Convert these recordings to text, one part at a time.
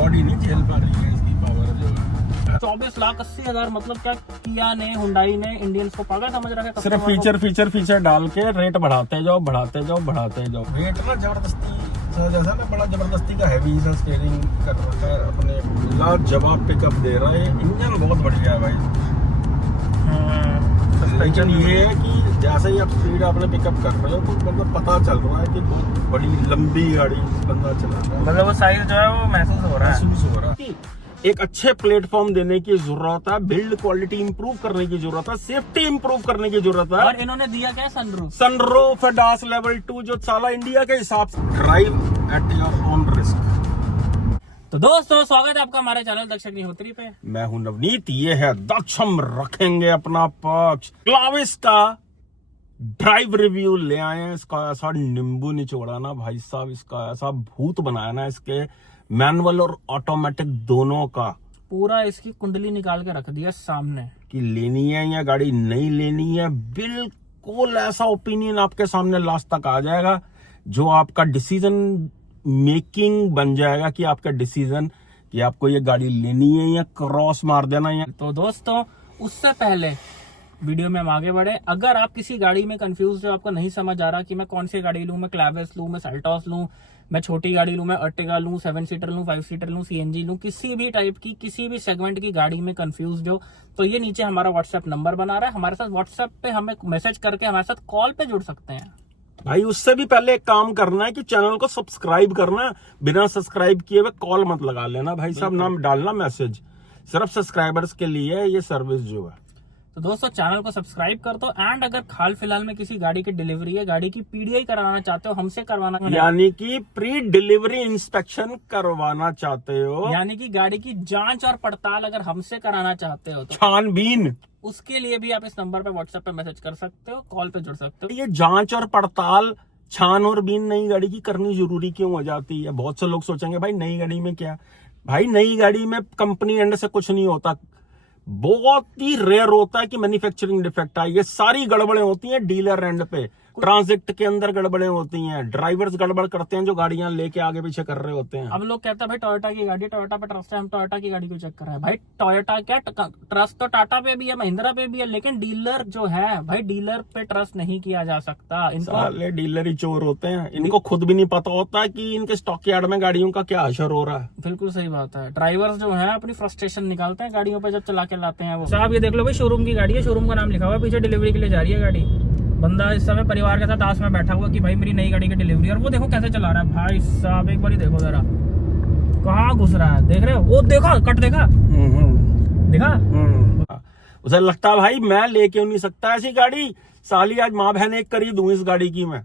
Body नहीं झेल पा रही है इसकी पावर जो है। 24,80,000 मतलब क्या किया ने, हुंडई ने इंडियंस को पागल समझ रखा है। सिर्फ फीचर डाल के रेट बढ़ाते जाओ। वेट ना जबरदस्ती जैसा ना बड़ा जबरदस्ती का हैवी सा स्टीयरिंग कर रखा है अपने। लाजवाब पिकअप दे रहा है, इंजन बहुत बढ़िया है भाई। लेकिन ये है कि जैसे ही आप स्पीड आपने पिकअप कर रहे हो तो मतलब पता चल रहा है कि बहुत बड़ी लंबी गाड़ी बंदा चला रहा है। मतलब वो साइज जो है वो महसूस हो रहा है। एक अच्छे प्लेटफॉर्म देने की जरूरत है, बिल्ड क्वालिटी इंप्रूव करने की जरूरत है, सेफ्टी इंप्रूव करने की जरूरत है। और इन्होंने दिया क्या? सनरूफ ADAS लेवल 2 जो साला इंडिया के हिसाब से। Drive at your own risk. तो दोस्तों स्वागत है आपका हमारे चैनल दक्ष अग्निहोत्री पे। मैं हूं नवनीत, ये है दक्ष। हम रखेंगे अपना पक्ष। क्लाविस का ड्राइव रिव्यू ले आए हैं। इसका ऐसा नींबू निचोड़ा ना भाई साहब, इसका ऐसा भूत बनाया ना इसके मैनुअल और ऑटोमेटिक दोनों का। पूरा इसकी कुंडली निकाल के रख दिया सामने कि लेनी है या गाड़ी नहीं लेनी है। बिल्कुल ऐसा ओपिनियन आपके सामने लास्ट तक आ जाएगा जो आपका डिसीजन मेकिंग बन जाएगा कि आपका डिसीजन कि आपको ये गाड़ी लेनी है या क्रॉस मार देना है। तो दोस्तों उससे पहले वीडियो में हम आगे बढ़े, अगर आप किसी गाड़ी में कंफ्यूज हो, आपको नहीं समझ आ रहा कि मैं कौन सी गाड़ी लूं, मैं क्लाविस लूं, मैं सेल्टॉस लूं, मैं छोटी गाड़ी लूं, मैं अर्टिगा लूं, 7 सीटर लूं, 5 सीटर लूं, CNG लूं, किसी भी टाइप की किसी भी सेगमेंट की गाड़ी में कंफ्यूज हो तो ये नीचे हमारा व्हाट्सएप नंबर बना रहा है। हमारे साथ व्हाट्सएप पे हमें मैसेज करके हमारे साथ कॉल पे जुड़ सकते हैं। भाई उससे भी पहले एक काम करना है कि चैनल को सब्सक्राइब करना है। बिना सब्सक्राइब किए हुए कॉल मत लगा लेना भाई साहब, नाम डालना मैसेज। सिर्फ सब्सक्राइबर्स के लिए ये सर्विस जो है। तो दोस्तों चैनल को सब्सक्राइब कर दो। एंड अगर हाल फिलहाल में किसी गाड़ी की डिलीवरी है, गाड़ी की PDI कराना चाहते हो, हमसे करवाना, यानी कि प्री डिलीवरी इंस्पेक्शन करवाना चाहते हो, यानी कि गाड़ी की जांच और पड़ताल अगर हमसे कराना चाहते हो तो छानबीन, उसके लिए भी आप इस नंबर पे व्हाट्सएप पे मैसेज कर सकते हो, कॉल पे जुड़ सकते हो। ये जांच और पड़ताल छान और बीन नई गाड़ी की करनी जरूरी क्यों हो जाती है? बहुत से लोग सोचेंगे भाई नई गाड़ी में क्या। भाई नई गाड़ी में कंपनी एंड से कुछ नहीं होता। बहुत ही रेयर होता है कि मैन्युफैक्चरिंग डिफेक्ट आए। ये सारी गड़बड़ें होती हैं डीलर एंड पे। ट्रांजिट के अंदर गड़बड़ें होती हैं, ड्राइवर्स गड़बड़ करते हैं जो गाड़ियां लेके आगे पीछे कर रहे होते हैं। अब लोग कहते हैं भाई टोयोटा की गाड़ी, टोयोटा पे ट्रस्ट है, हम टोयोटा की गाड़ी को चेक कर रहे हैं। भाई टोयोटा क्या ट्रस्ट तो टाटा पे भी है, महिंद्रा पे भी है, लेकिन डीलर जो है भाई डीलर पे ट्रस्ट नहीं किया जा सकता। साले डीलर ही चोर होते हैं, इनको खुद भी नहीं पता होता कि इनके स्टॉक यार्ड में गाड़ियों का क्या असर हो रहा है। बिल्कुल सही बात है। ड्राइवर्स जो है अपनी फ्रस्ट्रेशन निकालते हैं गाड़ियों पे जब चला के लाते हैं वो। साहब ये देख लो भाई, शोरूम की गाड़ी है, शोरूम का नाम लिखा हुआ है, पीछे डिलीवरी के लिए जा रही है गाड़ी। बंदा इस समय परिवार के साथ आस में बैठा हुआ कि भाई मेरी नई गाड़ी की डिलीवरी, और वो देखो कैसे चला रहा है भाई साहब। एक बार ही देखो जरा कहाँ घुस रहा है, देख रहे हो? वो देखा कट, देखा उसे लगता है भाई मैं लेके नहीं सकता ऐसी गाड़ी। साली आज माँ बहन एक करी दूं इस गाड़ी की मैं।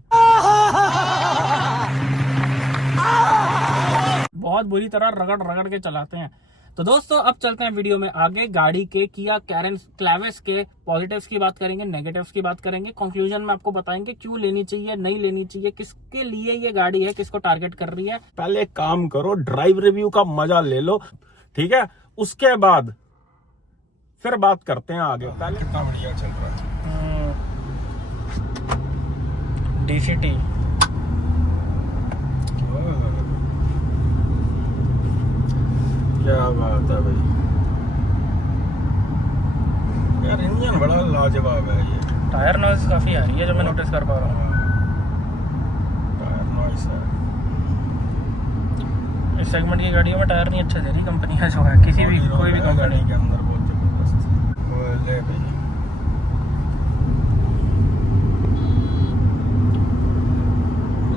बहुत बुरी तरह रगड़ रगड़ के चलाते हैं। तो दोस्तों अब चलते हैं वीडियो में आगे। गाड़ी के किया क्लाविस के पॉजिटिव्स की बात करेंगे, नेगेटिव्स की बात करेंगे, कंक्लूजन में आपको बताएंगे क्यों लेनी चाहिए, नहीं लेनी चाहिए, किसके लिए ये गाड़ी है, किसको टारगेट कर रही है। पहले एक काम करो, ड्राइव रिव्यू का मजा ले लो, ठीक है? उसके बाद फिर बात करते हैं आगे। पहले कितना बढ़िया चल रहा है DCT। क्या बात है भाई यार, इंजन बड़ा लाजवाब है। ये टायर नॉइज काफी आ रही है जो मैं नोटिस कर पा रहा हूँ। टायर नॉइज है। इस सेगमेंट की गाड़ियों में टायर नहीं अच्छा दे रही कंपनी है जो है, किसी भी कोई भी कंपनी के अंदर बहुत जबरदस्त। ले भाई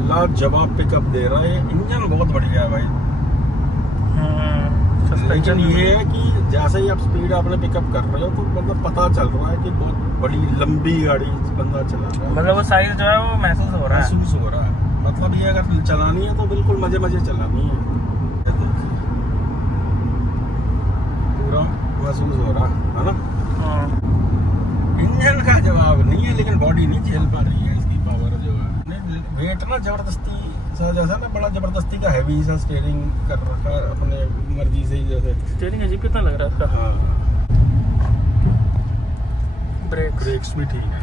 लाजवाब पिकअप दे रहा है, इंजन बहुत बढ़िया है भाई। लेकिन ये है कि जैसे ही आप स्पीड आपने पिकअप कर रहे हो तो मतलब पता चल रहा है कि बहुत बड़ी लंबी गाड़ी बंदा चला रहा है। मतलब वो साइज जो है वो महसूस हो रहा है। मतलब ये अगर चलानी है तो बिल्कुल मजे मजे चलानी है। पूरा महसूस हो रहा है ना। इंजन का जवाब नहीं है, लेकिन बॉडी नहीं झेल पा रही है इसकी पावर जो है। वेट ना जबरदस्ती जैसा ना बड़ा जबरदस्ती का हैवी सा स्टीयरिंग कर रखा है अपने मर्जी से ही। जैसे स्टीयरिंग अजीब कितना लग रहा है इसका। हाँ, ब्रेक्स भी ठीक है।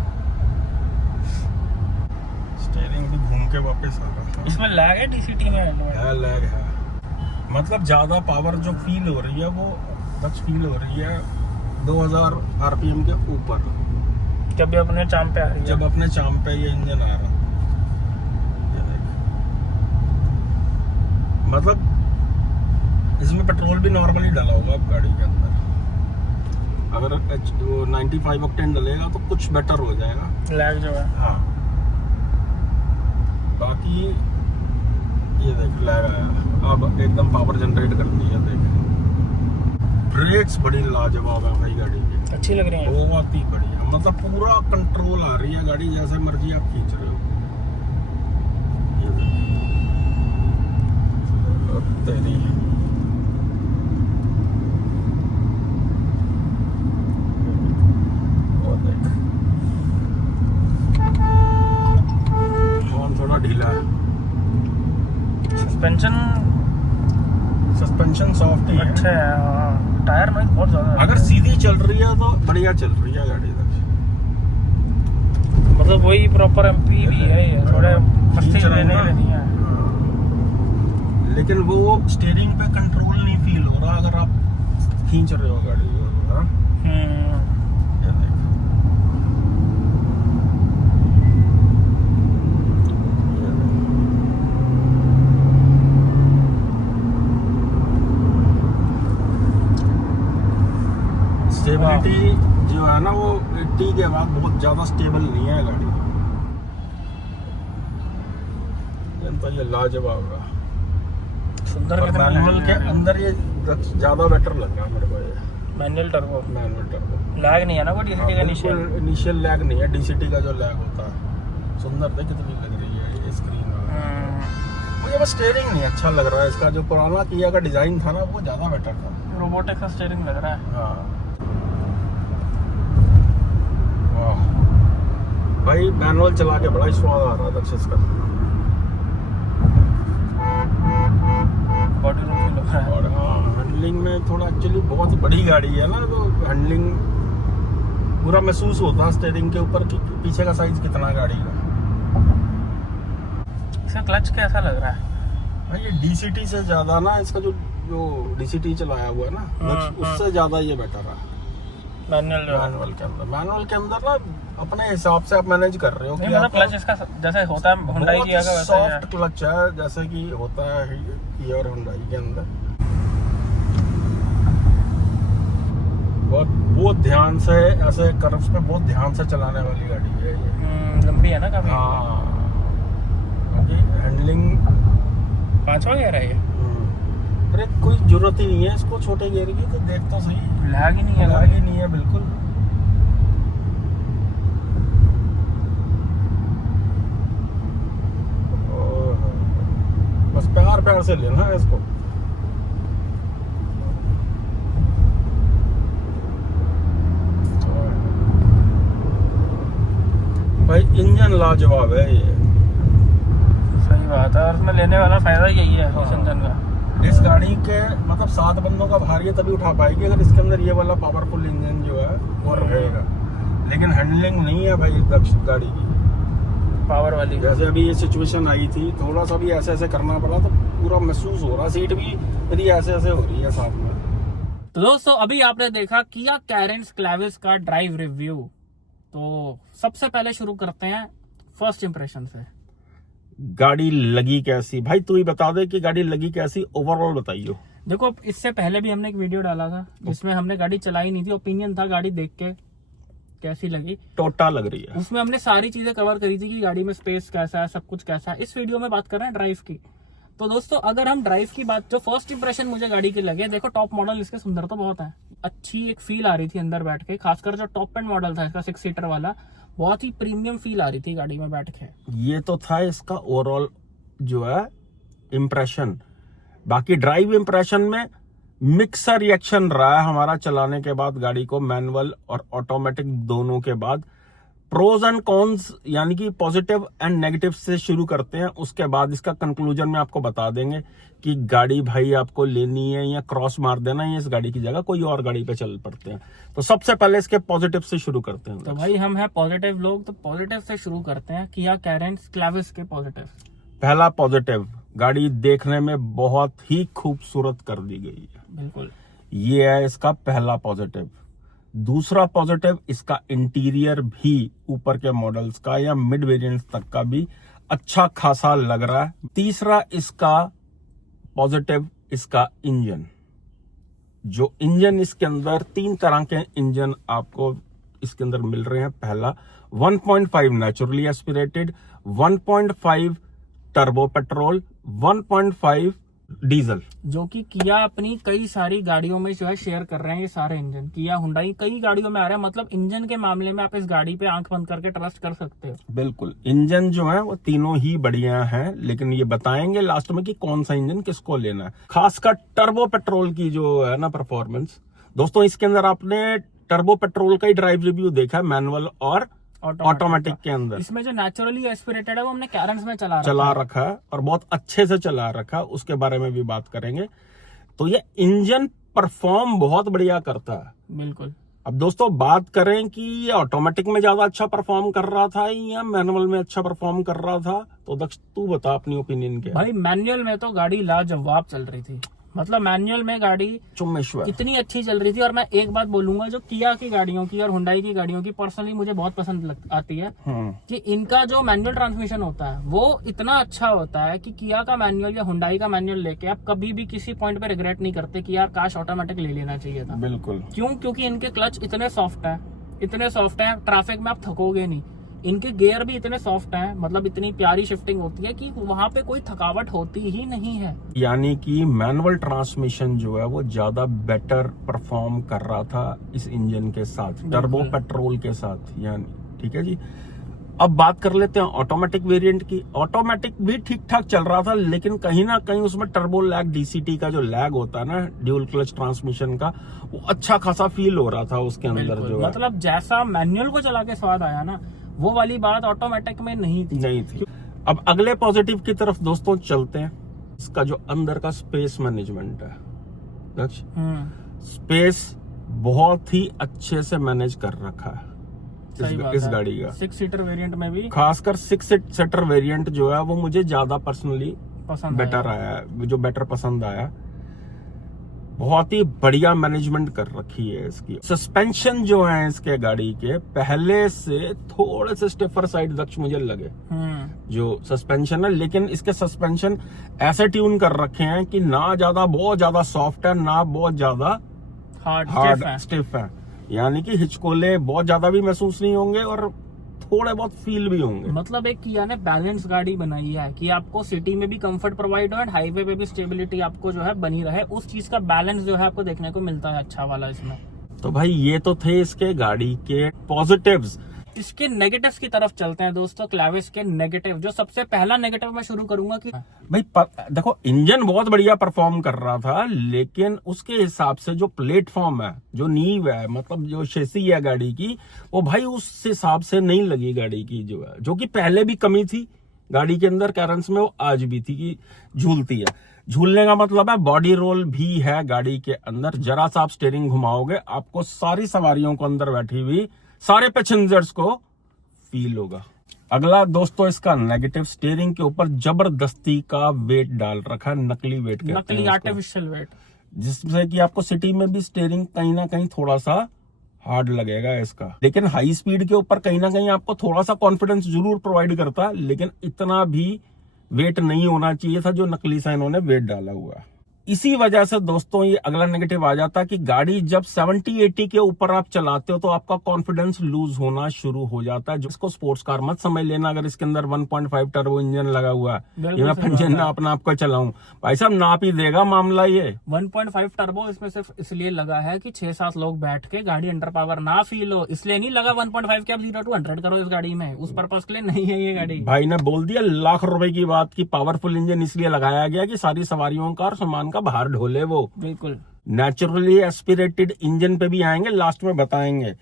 स्टीयरिंग भी घूम के वापस आ रहा है। इसमें लैग है DCT में? है लैग है। मतलब ज्यादा पावर जो फील हो रही है वो दक्ष फील हो रही है 2000 आरपीएम के ऊपर, जब भी अपने चाम पे आ रही है। जब अपने चाम पे ये इंजन आ रहा। ये देख। मतलब इसमें पेट्रोल भी नॉर्मली डाला होगा अब गाड़ी के अंदर। अगर वो 95 ऑक्टेन डलेगा तो कुछ बेटर हो जाएगा लैग जो है। हाँ। बाकी ये देख लैग आया, अब एकदम पावर जनरेट करती है। देख ब्रेक्स बड़ी लाजवाब है भाई गाड़ी की, अच्छी लग रही है। बहुत ही बढ़िया, मतलब पूरा कंट्रोल आ रही है गाड़ी, जैसे मर्जी आप खींच रहे हो। ये देख। तेरी वो देख, कौन थोड़ा ढीला है। सस्पेंशन सॉफ्ट ही है। अच्छा है। हाँ। टायर नॉइज बहुत ज्यादा है। अगर सीधी चल रही है तो बढ़िया चल रही है गाड़ी तक। मतलब वही प्रॉपर एमपी भी है ये, थोड़े मस्ती खींच रहा हूं लेने ना। के लिए नहीं है। हाँ। लेकिन वो स्टीयरिंग पे कंट्रोल नहीं फील हो रहा अगर आप खींच रहे हो गाड़ी को। हाँ? ये देख। ये देख। स्टेबिलिटी जो है ना वो 80 के बाद बहुत ज्यादा स्टेबल नहीं है गाड़ी। तो ये लाजवाब है। सुंदर और कितना मैनुअल के लग रहा है। अंदर ये ज्यादा बेटर लग रहा है मेरे को। ये manual turbo manual turbo lag नहीं है ना, वो डीसीटी का इनिशियल। इनिशियल लैग नहीं है, डीसीटी का जो लैग होता है। सुंदर देख कितनी लग रही है ये स्क्रीन। मुझे बस स्टीयरिंग नहीं अच्छा लग रहा है इसका, जो पुराना किया का डिजाइन था ना वो ज्यादा बेटर था। रोबोटिक का स्टीयरिंग लग रहा है। हाँ। वाह भाई, मैनुअल चला के बड़ा ही स्वाद आ रहा था दक्षिश का। बॉडी रूम लग रहा है। और हाँ, हैंडलिंग में थोड़ा एक्चुअली बहुत बड़ी गाड़ी है ना, तो हैंडलिंग पूरा महसूस होता है स्टीयरिंग के ऊपर कि पीछे का साइज कितना गाड़ी का। इसका क्लच कैसा लग रहा है? भाई ये डीसीटी से ज्यादा ना, इसका जो डीसीटी चलाया हुआ है ना उससे ज्यादा ये बेटर है मैनुअल जो है। मैनुअल के अंदर ना अपने हिसाब से आप मैनेज कर रहे हो कि मतलब क्लच इसका जैसे होता है हुंडई की वैसे सॉफ्ट क्लच है, जैसे कि होता है किया और हुंडई के अंदर। बहुत ध्यान से ऐसे कर्व्स पे बहुत ध्यान से चलाने वाली गाड़ी है ये। लंबी है ना काफी। हाँ, हैंडलिंग 5वां गियर है ये। अरे कोई जरूरत ही नहीं है इसको छोटे गियर की, तो देख तो सही, लैग ही नहीं है। लैग ही नहीं है बिल्कुल। बस प्यार प्यार से लेना है इसको। भाई इंजन लाजवाब है ये। सही बात है, और उसमें लेने वाला फायदा यही है इस इंजन का। इस गाड़ी के मतलब 7 बंदों का भार ये तभी उठा पाएगी अगर इसके अंदर ये वाला पावरफुल इंजन जो है वो रहेगा। लेकिन हैंडलिंग नहीं है भाई दक्ष गाड़ी की पावर वाली। जैसे अभी ये सिचुएशन आई थी, थोड़ा सा भी ऐसे ऐसे करना पड़ा तो पूरा महसूस हो रहा, सीट भी मेरी ऐसे ऐसे हो रही है साथ में। तो दोस्तों अभी आपने देखा किया कैरेंस क्लेविस का ड्राइव रिव्यू। तो सबसे पहले शुरू करते हैं फर्स्ट इंप्रेशन से। गाड़ी लगी कैसी भाई, तू ही बता दे कि गाड़ी लगी कैसी, ओवरऑल बताइयो। देखो इससे पहले भी हमने एक वीडियो डाला था जिसमें हमने गाड़ी चलाई नहीं थी, ओपिनियन था गाड़ी देख के कैसी लगी। टोटा लग रही है। उसमें हमने सारी चीजें कवर करी थी कि गाड़ी में स्पेस कैसा है, सब कुछ कैसा है। इस वीडियो में बात कर रहे हैं ड्राइव की। तो दोस्तों अगर हम ड्राइव की बात, जो फर्स्ट इंप्रेशन मुझे गाड़ी के लगे, देखो टॉप मॉडल इसके सुंदर तो बहुत है, अच्छी एक फील आ रही थी अंदर बैठ के। खासकर जो टॉप एंड मॉडल था इसका 6 सीटर वाला, बहुत ही प्रीमियम फील आ रही थी गाड़ी में बैठ के। ये तो था इसका ओवरऑल जो है इम्प्रेशन। बाकी ड्राइव इम्प्रेशन में मिक्स रिएक्शन रहा है हमारा चलाने के बाद गाड़ी को, मैनुअल और ऑटोमेटिक दोनों के बाद। प्रोज एंड कॉन्स यानी कि पॉजिटिव एंड नेगेटिव से शुरू करते हैं, उसके बाद इसका कंक्लूजन में आपको बता देंगे कि गाड़ी भाई आपको लेनी है या क्रॉस मार देना है, इस गाड़ी की जगह कोई और गाड़ी पे चल पड़ते हैं। तो सबसे पहले इसके पॉजिटिव से शुरू करते हैं। तो भाई हम हैं पॉजिटिव लोग, तो पॉजिटिव से शुरू करते हैं। किया कैरेंस क्लेविस के पॉजिटिव। पहला पॉजिटिव, गाड़ी देखने में बहुत ही खूबसूरत कर दी गई है। बिल्कुल। ये है इसका पहला पॉजिटिव। दूसरा पॉजिटिव, इसका इंटीरियर भी ऊपर के मॉडल्स का या मिड वेरिएंट्स तक का भी अच्छा खासा लग रहा है। तीसरा इसका पॉजिटिव, इसका इंजन। जो इंजन इसके अंदर 3 तरह के इंजन आपको इसके अंदर मिल रहे हैं। पहला 1.5 naturally aspirated, 1.5 turbo petrol, 1.5 diesel, जो कि किया अपनी कई सारी गाड़ियों में जो है शेयर कर रहे हैं। ये सारे इंजन किया हुंडई कई गाड़ियों में आ रहे हैं। मतलब इंजन के मामले में आप इस गाड़ी पे आंख बंद करके ट्रस्ट कर सकते हो। बिल्कुल। इंजन जो है वो तीनों ही बढ़िया हैं, लेकिन ये बताएंगे लास्ट में कि कौन सा इंजन किसको लेना है। खासकर टर्बो पेट्रोल की जो है ना परफॉर्मेंस, दोस्तों इसके अंदर आपने टर्बो पेट्रोल का ही ड्राइव रिव्यू देखा, मैनुअल और ऑटोमेटिक के अंदर। इसमें जो नेचुरली एस्पिरेटेड है वो हमने कैरेंस में चला रखा है और बहुत अच्छे से चला रखा है, उसके बारे में भी बात करेंगे। तो ये इंजन परफॉर्म बहुत बढ़िया करता है। बिल्कुल। अब दोस्तों बात करें कि ये ऑटोमेटिक में ज्यादा अच्छा परफॉर्म कर रहा था या मैनुअल में अच्छा परफॉर्म कर रहा था, तो दक्ष तू बता अपनी ओपिनियन क्या। भाई मैनुअल में तो गाड़ी लाजवाब चल रही थी। मतलब मैनुअल में गाड़ी चुम्मेश्वर इतनी अच्छी चल रही थी। और मैं एक बात बोलूंगा, जो किया की गाड़ियों की और हुंडई की गाड़ियों की पर्सनली मुझे बहुत पसंद आती है कि इनका जो मैनुअल ट्रांसमिशन होता है वो इतना अच्छा होता है कि किया का मैनुअल या हुंडई का मैनुअल लेके आप कभी भी किसी पॉइंट पे रिग्रेट नहीं करते कि यार काश ऑटोमेटिक ले लेना चाहिए था। बिल्कुल। क्यों? क्योंकि इनके क्लच इतने सॉफ्ट है, ट्रैफिक में आप थकोगे नहीं। इनके गियर भी इतने सॉफ्ट हैं, मतलब इतनी प्यारी शिफ्टिंग होती है कि वहां पे कोई थकावट होती ही नहीं है। यानी कि मैनुअल ट्रांसमिशन जो है वो ज्यादा बेटर परफॉर्म कर रहा था इस इंजन के साथ, टर्बो पेट्रोल के साथ। यानी ठीक है जी। अब बात कर लेते हैं ऑटोमेटिक वेरिएंट की। ऑटोमेटिक भी ठीक ठाक चल रहा था, लेकिन कहीं ना कहीं उसमें टर्बो लैग, डीसीटी का जो लैग होता है ना, ड्यूल क्लच ट्रांसमिशन का, वो अच्छा खासा फील हो रहा था उसके अंदर जो है। मतलब जैसा मैनुअल को चला के स्वाद आया ना, वो वाली बात ऑटोमेटिक में नहीं थी। अब अगले पॉजिटिव की तरफ दोस्तों चलते हैं। इसका जो अंदर का स्पेस मैनेजमेंट है, स्पेस बहुत ही अच्छे से मैनेज कर रखा है इस गाड़ी का। 6 सीटर वेरिएंट में भी, खासकर 6 सीटर वेरिएंट जो है वो मुझे ज्यादा पर्सनली बेटर आया, जो बेटर पसंद आया। बहुत ही बढ़िया मैनेजमेंट कर रखी है इसकी। सस्पेंशन जो है इसके गाड़ी के पहले से थोड़े से स्टिफर साइड दक्ष मुझे लगे जो सस्पेंशन है, लेकिन इसके सस्पेंशन ऐसे ट्यून कर रखे हैं कि ना ज्यादा बहुत ज्यादा सॉफ्ट है, ना बहुत ज्यादा हार्ड स्टिफ है। यानी कि हिचकोले बहुत ज्यादा भी महसूस नहीं होंगे और थोड़े बहुत फील भी होंगे। मतलब एक किया ने बैलेंस गाड़ी बनाई है कि आपको सिटी में भी कंफर्ट प्रोवाइड हो, हाईवे पे भी स्टेबिलिटी आपको जो है बनी रहे। उस चीज का बैलेंस जो है आपको देखने को मिलता है अच्छा वाला इसमें। तो भाई ये तो थे इसके गाड़ी के पॉजिटिव्स। इसके नेगेटिव्स की तरफ चलते हैं दोस्तों। क्लैविस के नेगेटिव, जो सबसे पहला नेगेटिव मैं शुरू करूंगा कि भाई देखो, इंजन बहुत बढ़िया परफॉर्म कर रहा था, लेकिन उसके हिसाब से जो प्लेटफॉर्म है, जो नींव है, मतलब जो शेसी है गाड़ी की, वो भाई उस हिसाब से नहीं लगी गाड़ी की जो है, जो कि पहले भी कमी थी गाड़ी के अंदर कैरेंस में, वो आज भी थी कि झूलती है। झूलने का मतलब है बॉडी रोल भी है गाड़ी के अंदर। जरा सा आप स्टीयरिंग घुमाओगे, आपको सारी सवारियों को अंदर बैठी हुई सारे पैसेंजर्स को फील होगा। अगला दोस्तों इसका नेगेटिव, स्टीयरिंग के ऊपर जबरदस्ती का वेट डाल रखा है, नकली वेट, नकली आर्टिफिशियल वेट, जिससे कि आपको सिटी में भी स्टीयरिंग कहीं ना कहीं थोड़ा सा हार्ड लगेगा इसका। लेकिन हाई स्पीड के ऊपर कहीं ना कहीं आपको थोड़ा सा कॉन्फिडेंस जरूर प्रोवाइड करता है, लेकिन इतना भी वेट नहीं होना चाहिए था जो नकली सा इन्होंने वेट डाला हुआ है। इसी वजह से दोस्तों ये अगला नेगेटिव आ जाता है कि गाड़ी जब 70-80 के ऊपर आप चलाते हो तो आपका कॉन्फिडेंस लूज होना शुरू हो जाता है। जिसको स्पोर्ट्स कार मत समझ लेना अगर इसके अंदर 1.5 टर्बो इंजन लगा हुआ है, ये मैं पंजन ना अपना आपको चलाऊं, भाई साहब नाप ही देगा मामला। ये 1.5 टर्बो इसमें सिर्फ इसलिए लगा है कि 6-7 लोग बैठ के गाड़ी अंडर पावर ना फील हो, इसलिए नहीं लगा 1.5 के आप 0 to 100 करो इस गाड़ी में। उस पर्पज के लिए नहीं है ये गाड़ी। भाई ने बोल दिया लाख रुपए की बात की पावरफुल इंजन इसलिए लगाया गया कि सारी सवारियों का और सामान का बाहर ढोले वो। बिल्कुल। नेचुरली एस्पिरेटेड इंजन पे भी आएंगे, लास्ट में बताएंगे।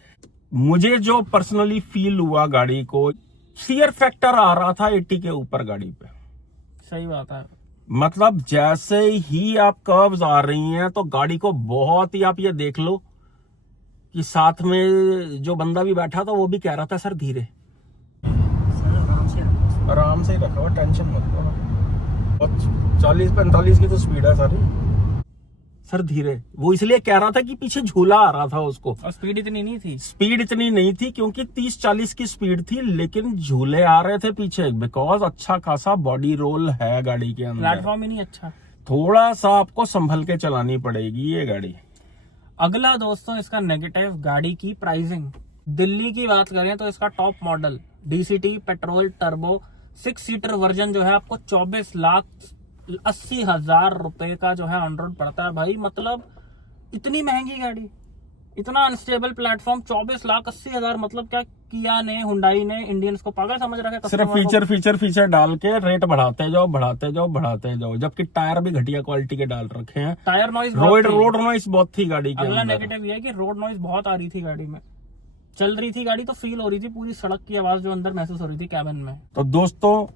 मुझे जो पर्सनली फील हुआ गाड़ी को, शियर फैक्टर आ रहा था 80 के ऊपर गाड़ी पे। सही बात है। मतलब जैसे ही आप कर्व्स आ रही हैं तो गाड़ी को बहुत ही, आप ये देख लो कि साथ में जो बंदा भी बैठा था वो भी कह रहा था सर धीरे, आराम से रखो, टेंशन मत लो। और 40-45 की तो स्पीड है सारी सर। धीरे, वो इसलिए कह रहा था कि पीछे झूला आ रहा था उसको, और स्पीड इतनी नहीं थी। स्पीड इतनी नहीं थी क्योंकि 30-40 की स्पीड थी, लेकिन झूले आ रहे थे पीछे, बिकॉज अच्छा खासा बॉडी रोल है गाड़ी के अंदर। प्लेटफॉर्म ही नहीं अच्छा, थोड़ा सा आपको संभल के चलानी पड़ेगी ये गाड़ी। अगला दोस्तों इसका नेगेटिव, गाड़ी की प्राइसिंग। दिल्ली की बात करें तो इसका top model DCT petrol turbo 6 seater version जो है आपको 24,80,000 रुपए का जो है ऑन रोड पड़ता है भाई। मतलब इतनी महंगी गाड़ी, इतना अनस्टेबल प्लेटफॉर्म, 24,80,000। मतलब क्या किया ने, हुंडई ने इंडियंस को पागल समझ रखा है। सिर्फ फीचर डाल के रेट बढ़ाते जाओ, जबकि टायर भी घटिया क्वालिटी के डाल रखे हैं। टायर नॉइज, रोड नॉइस बहुत थी गाड़ी के अगला अंदर। नेगेटिव ये है कि रोड नॉइज बहुत आ रही थी गाड़ी में। चल रही थी गाड़ी तो फील हो रही थी पूरी सड़क की आवाज जो अंदर महसूस हो रही थी कैबिन में। तो दोस्तों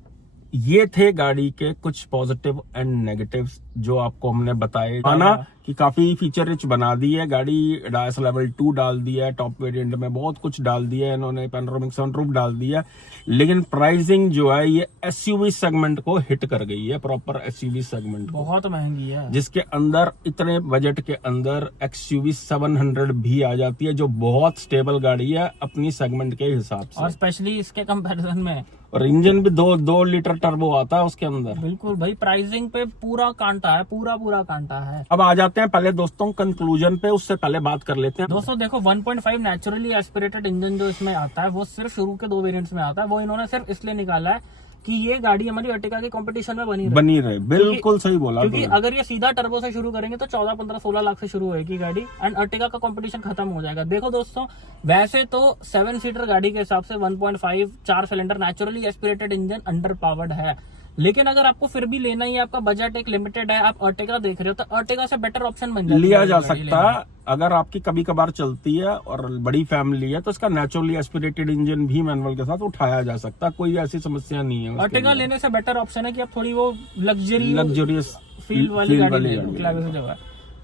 ये थे गाड़ी के कुछ पॉजिटिव एंड नेगेटिव्स जो आपको हमने बताए। माना कि काफी फीचर रिच बना दी है गाड़ी, डायस लेवल 2 डाल दिया है, टॉप वेरिएंट में बहुत कुछ डाल दिया है इन्होंने, पैनोरामिक सनरूफ डाल दिया, लेकिन प्राइसिंग जो है ये SUV सेगमेंट को हिट कर गई है, प्रॉपर SUV सेगमेंट को, बहुत महंगी है। जिसके अंदर इतने बजट के अंदर XUV 700 भी आ जाती है, जो बहुत स्टेबल गाड़ी है अपनी सेगमेंट के हिसाब से, और स्पेशली इसके कंपैरिजन में। और इंजन भी 2 लीटर टर्बो आता है उसके अंदर। बिल्कुल भाई, प्राइसिंग पे पूरा कांटा है, पूरा कांटा है। अब आ जाते हैं पहले दोस्तों कंक्लूजन पे, उससे पहले बात कर लेते हैं। दोस्तों देखो 1.5 नेचुरली एस्पिरेटेड इंजन जो इसमें आता है वो सिर्फ शुरू के 2 वेरिएंट्स में आता है। वो इन्होंने सिर्फ इसलिए निकाला है कि ये गाड़ी हमारी अर्टिगा के कंपटीशन में बनी रहे। बिल्कुल सही बोला। क्योंकि अगर ये सीधा टर्बो से शुरू करेंगे तो 14, 15, 16 लाख से शुरू होगी गाड़ी, एंड अर्टिगा का कंपटीशन खत्म हो जाएगा। देखो दोस्तों, वैसे तो 7 सीटर गाड़ी के हिसाब से 1.5 4 cylinder naturally aspirated engine under powered है, लेकिन अगर आपको फिर भी लेना ही है, आपका बजट एक लिमिटेड है, आप अर्टिगा देख रहे हो, तो अर्टिगा से बेटर ऑप्शन बन जाए, लिया जा सकता है। अगर आपकी कभी कभार चलती है और बड़ी फैमिली है तो इसका नेचुरली एस्पिरेटेड इंजन भी मैनुअल के साथ उठाया जा सकता है, कोई ऐसी समस्या नहीं है। अर्टिगा लेने से बेटर ऑप्शन है कि आप थोड़ी वो लग्जरियस फील वाली गाड़ी ले लो।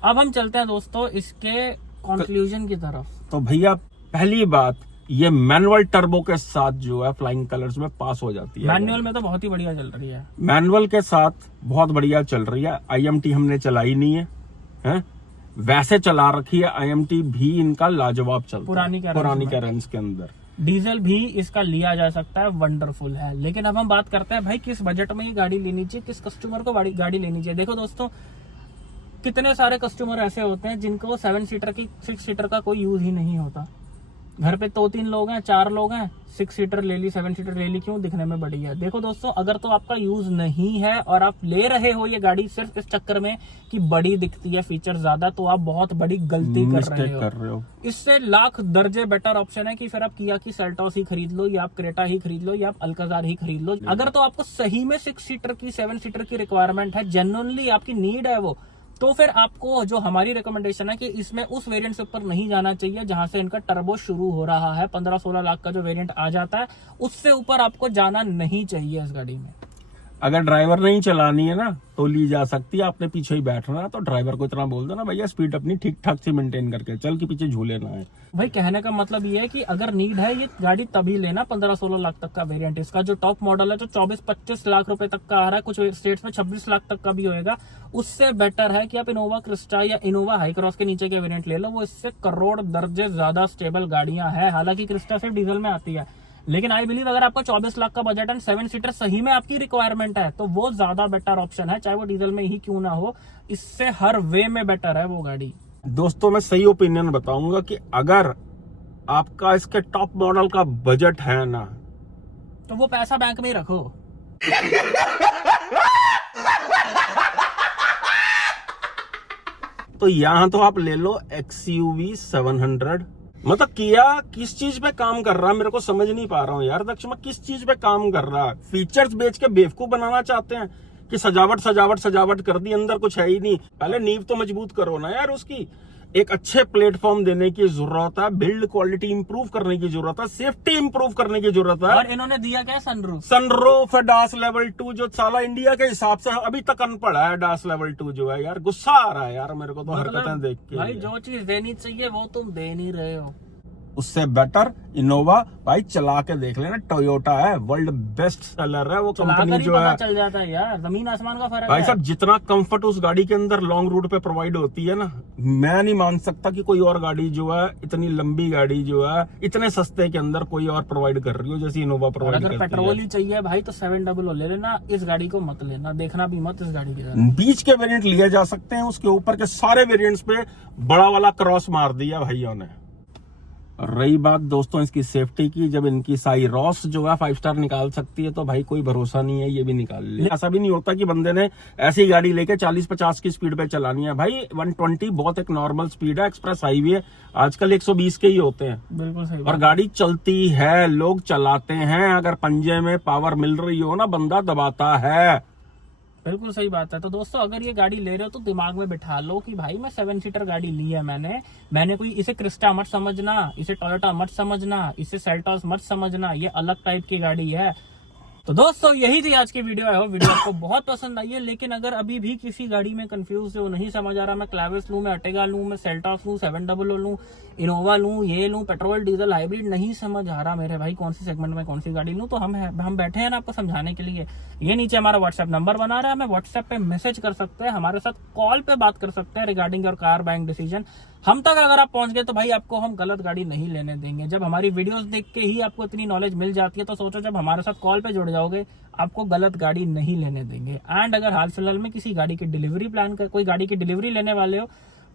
अब हम चलते हैं दोस्तों इसके कंक्लूजन की तरफ। तो भैया पहली बात, ये मैनुअल टर्बो के साथ जो है फ्लाइंग कलर्स में पास हो जाती है। मैनुअल में तो बहुत ही बढ़िया चल रही है, मैनुअल के साथ बहुत बढ़िया चल रही है। IMT हमने चलाई नहीं है, वैसे चला रखी है IMT भी, इनका लाजवाब चलता है पुरानी कैरेंस के अंदर। डीजल भी इसका लिया जा सकता है, वंडरफुल है। लेकिन अब हम बात करते हैं भाई किस बजट में ये गाड़ी लेनी चाहिए, किस कस्टमर को गाड़ी लेनी चाहिए। देखो दोस्तों, कितने सारे कस्टमर ऐसे होते हैं जिनको 7 सीटर की 6 सीटर का कोई यूज ही नहीं होता। घर पे 2-3 लोग हैं, 4 लोग हैं, 6 सीटर ले ली, 7 सीटर ले ली, क्यों? दिखने में बढ़िया है। देखो दोस्तों, अगर तो आपका यूज नहीं है और आप ले रहे हो ये गाड़ी सिर्फ इस चक्कर में कि बड़ी दिखती है, फीचर ज्यादा, तो आप बहुत बड़ी गलती कर रहे हो। इससे लाख दर्जे बेटर ऑप्शन है कि फिर आप किया की सेल्टॉस ही खरीद लो, या आप क्रेटा ही खरीद लो, या आप अल्काजार ही खरीद लो। अगर तो आपको सही में 6 सीटर की 7 सीटर की रिक्वायरमेंट है, जेन्युइनली आपकी नीड है वो, तो फिर आपको जो हमारी रिकमेंडेशन है कि इसमें उस वेरिएंट से ऊपर नहीं जाना चाहिए जहां से इनका टर्बो शुरू हो रहा है। 15-16 लाख का जो वेरिएंट आ जाता है उससे ऊपर आपको जाना नहीं चाहिए इस गाड़ी में। अगर ड्राइवर नहीं चलानी है ना तो ली जा सकती है, आपने पीछे ही बैठना है तो ड्राइवर को इतना बोल देना, भैया स्पीड अपनी ठीक ठाक से मेंटेन करके चल, के पीछे झूले ना है। भाई कहने का मतलब ये है कि अगर नीड है ये गाड़ी तभी लेना। 15-16 लाख तक का वेरिएंट इसका जो टॉप मॉडल है, जो 24-25 लाख रुपए तक का आ रहा है, कुछ स्टेट्स में 26 लाख तक का भी होएगा, उससे बेटर है कि आप इनोवा क्रिस्टा या इनोवा हाई क्रॉस के नीचे के वेरिएंट ले लो। वो इससे करोड़ दर्जे ज्यादा स्टेबल गाड़ियां हैं। हालांकि क्रिस्टा सिर्फ डीजल में आती है, लेकिन आई बिलीव अगर आपका 24 लाख का बजट एंड 7 सीटर सही में आपकी रिक्वायरमेंट है तो वो ज्यादा बेटर ऑप्शन है, चाहे वो डीजल में ही क्यों ना हो। इससे हर वे में बेटर है वो गाड़ी। दोस्तों मैं सही ओपिनियन बताऊंगा कि अगर आपका इसके टॉप मॉडल का बजट है ना, तो वो पैसा बैंक में ही रखो। तो यहां तो आप ले लो XUV 700। मतलब किया किस चीज पे काम कर रहा है, मेरे को समझ नहीं पा रहा हूँ यार दक्षिण, किस चीज पे काम कर रहा है। फीचर्स बेच के बेवकूफ बनाना चाहते हैं कि सजावट कर दी, अंदर कुछ है ही नहीं। पहले नींव तो मजबूत करो ना यार उसकी। एक अच्छे प्लेटफॉर्म देने की जरूरत है, बिल्ड क्वालिटी इंप्रूव करने की जरूरत है, सेफ्टी इंप्रूव करने की जरूरत है। और इन्होंने दिया क्या? सनरूफ है, डास लेवल 2, जो साला इंडिया के हिसाब से अभी तक अनपढ़ है। डास लेवल 2 जो है यार, गुस्सा आ रहा है यार मेरे को तो हरकतें देख के। भाई जो चीज देनी चाहिए वो तुम दे नहीं रहे हो। उससे बेटर इनोवा भाई चला के देख लेना, टोयोटा है, वर्ल्ड बेस्ट सेलर है वो कंपनी चलाकर ही जो पता है चल जाता है यार, जमीन आसमान का फर्क भाई है। साहब। जितना कंफर्ट उस गाड़ी के अंदर लॉन्ग रूट पे प्रोवाइड होती है ना, मैं नहीं मान सकता कि कोई और गाड़ी जो है, इतनी लंबी गाड़ी जो है इतने सस्ते के अंदर कोई और प्रोवाइड कर रही हो जैसी इनोवा और प्रोवाइड अगर करती पेट्रोल है। ही चाहिए भाई तो 700 ले लेना, इस गाड़ी को मत लेना, देखना भी मत इस गाड़ी की तरह। बीच के वेरिएंट लिए जा सकते हैं, उसके ऊपर के सारे वेरिएंट्स पे बड़ा वाला क्रॉस मार दिया भाइयों ने। रही बात दोस्तों इसकी सेफ्टी की, जब इनकी साई रॉस जो है 5 स्टार निकाल सकती है तो भाई कोई भरोसा नहीं है ये भी निकाल ले। ऐसा भी नहीं होता कि बंदे ने ऐसी गाड़ी लेके 40-50 की स्पीड पे चलानी है भाई। 120 बहुत एक नॉर्मल स्पीड है, एक्सप्रेस हाईवे आजकल 120 के ही होते हैं बिल्कुल सही और बात। गाड़ी चलती है, लोग चलाते हैं। अगर पंजे में पावर मिल रही हो ना, बंदा दबाता है। बिल्कुल सही बात है। तो दोस्तों अगर ये गाड़ी ले रहे हो तो दिमाग में बिठा लो कि भाई मैं 7 सीटर गाड़ी ली है मैंने कोई इसे क्रिस्टा मत समझना, इसे टोयोटा मत समझना, इसे सेल्टॉस मत समझना, ये अलग टाइप की गाड़ी है। तो दोस्तों यही थी आज की वीडियो। है वीडियो आपको बहुत पसंद आई है, लेकिन अगर अभी भी किसी गाड़ी में कंफ्यूज हो, नहीं समझ आ रहा मैं क्लैविस लूं, मैं अर्टिगा लूं, मैं सेल्टॉस लूं, 700 लूं, इनोवा लूं, ये लूं, पेट्रोल डीजल हाइब्रिड, नहीं समझ आ रहा मेरे भाई कौन सी सेगमेंट में कौन सी गाड़ी लूं, तो हम बैठे हैं ना आपको समझाने के लिए। ये नीचे हमारा व्हाट्सएप नंबर बना रहा है, हमें व्हाट्सएप पे मैसेज कर सकते हैं, हमारे साथ कॉल पे बात कर सकते हैं regarding your car buying decision. हम तक अगर आप पहुंच गए तो भाई आपको हम गलत गाड़ी नहीं लेने देंगे। जब हमारी वीडियोस देख के ही आपको इतनी नॉलेज मिल जाती है तो सोचो जब हमारे साथ कॉल पे जुड़ जाओगे आपको गलत गाड़ी नहीं लेने देंगे। एंड अगर हाल फिलहाल में किसी गाड़ी की डिलीवरी प्लान कर, कोई गाड़ी की डिलीवरी लेने वाले हो,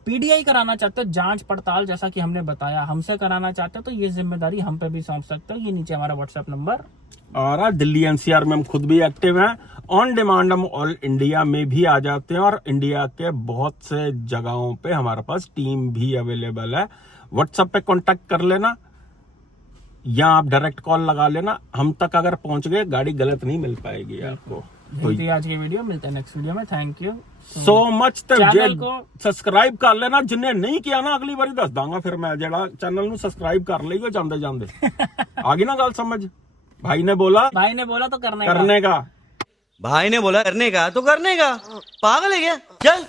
पीडीआई कराना चाहते हो, जांच पड़ताल जैसा कि हमने बताया हमसे कराना चाहते हो, तो ये जिम्मेदारी हम पे भी सौंप सकते हो। ये नीचे हमारा व्हाट्सएप नंबर और दिल्ली एनसीआर में हम खुद भी एक्टिव हैं। ऑन डिमांड हम ऑल इंडिया में भी आ जाते हैं और इंडिया के बहुत से जगहों पे हमारे पास टीम भी अवेलेबल है। व्हाट्सएप पे कांटेक्ट कर लेना या आप डायरेक्ट कॉल लगा लेना। हम तक अगर पहुंच गए गाड़ी गलत नहीं मिल पाएगी आपको। तो यही थी आज की वीडियो, मिलते हैं नेक्स्ट वीडियो में। Thank you so much. Channel को सब्सक्राइब कर लेना, जिन्हें नहीं किया ना अगली बारी दस दांगा फिर मैं जड़ा चैनल ਨੂੰ सब्सक्राइब कर लीजिए ਜਾਂਦੇ ਜਾਂਦੇ। आगे ना गल समझ, भाई ने बोला तो करने का। करने का, भाई ने बोला करने का तो करने का, पागल है क्या? चल।